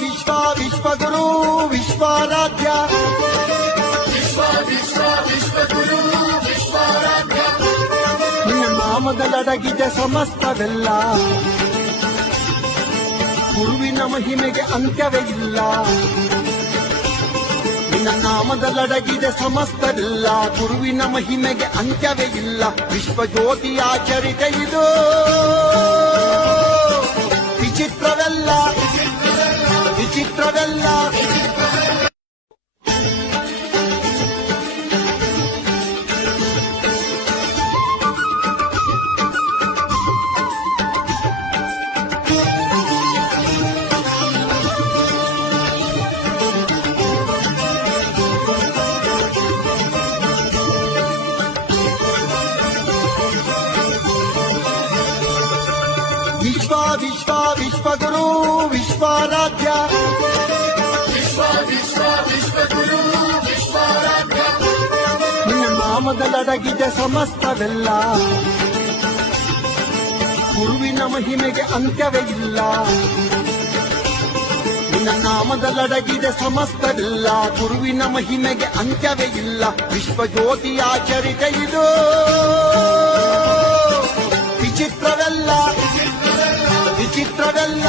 ವಿಶ್ವ ವಿಶ್ವಗುರು ವಿಶ್ವಾರಾಧ್ಯ ವಿಶ್ವಗುರು ವಿಶ್ವಾರಾಧ್ಯ ನಿನ್ನ ನಾಮದಲ್ಲಡಗಿದೆ ಸಮಸ್ತವೆಲ್ಲ ಗುರುವಿನ ಮಹಿಮೆಗೆ ಅಂತ್ಯವೇ ಇಲ್ಲ ನಿನ್ನ ನಾಮದಲ್ಲಡಗಿದೆ ಸಮಸ್ತವೆಲ್ಲ ಗುರುವಿನ ಮಹಿಮೆಗೆ ಅಂತ್ಯವೇ ಇಲ್ಲ ವಿಶ್ವಜ್ಯೋತಿ ಆಚರಿತ ಇದು ವಿಚಿತ್ರವೆಲ್ಲ ವಿಚಿತ್ರವೆಲ್ಲ ವಿಶ್ವ ವಿಶ್ವ ವಿಶ್ವಗುರು ವಿಶ್ವಾರಾಧ್ಯ ವಿಶ್ವಗುರು ವಿಶ್ವಾರಾಧ್ಯ ನಿನ್ನ ನಾಮದಲ್ಲಡಗಿದೆ ಸಮಸ್ತವೆಲ್ಲ ಗುರುವಿನ ಮಹಿಮೆಗೆ ಅಂತ್ಯವೇ ಇಲ್ಲ ನಿನ್ನ ನಾಮದಲ್ಲಡಗಿದೆ ಸಮಸ್ತವೆಲ್ಲ ಗುರುವಿನ ಮಹಿಮೆಗೆ ಅಂತ್ಯವೇ ಇಲ್ಲ ವಿಶ್ವಜ್ಯೋತಿ ಆಚರಿತ ಇದು ವಿಚಿತ್ರವೆಲ್ಲ ವಿಚಿತ್ರವೆಲ್ಲ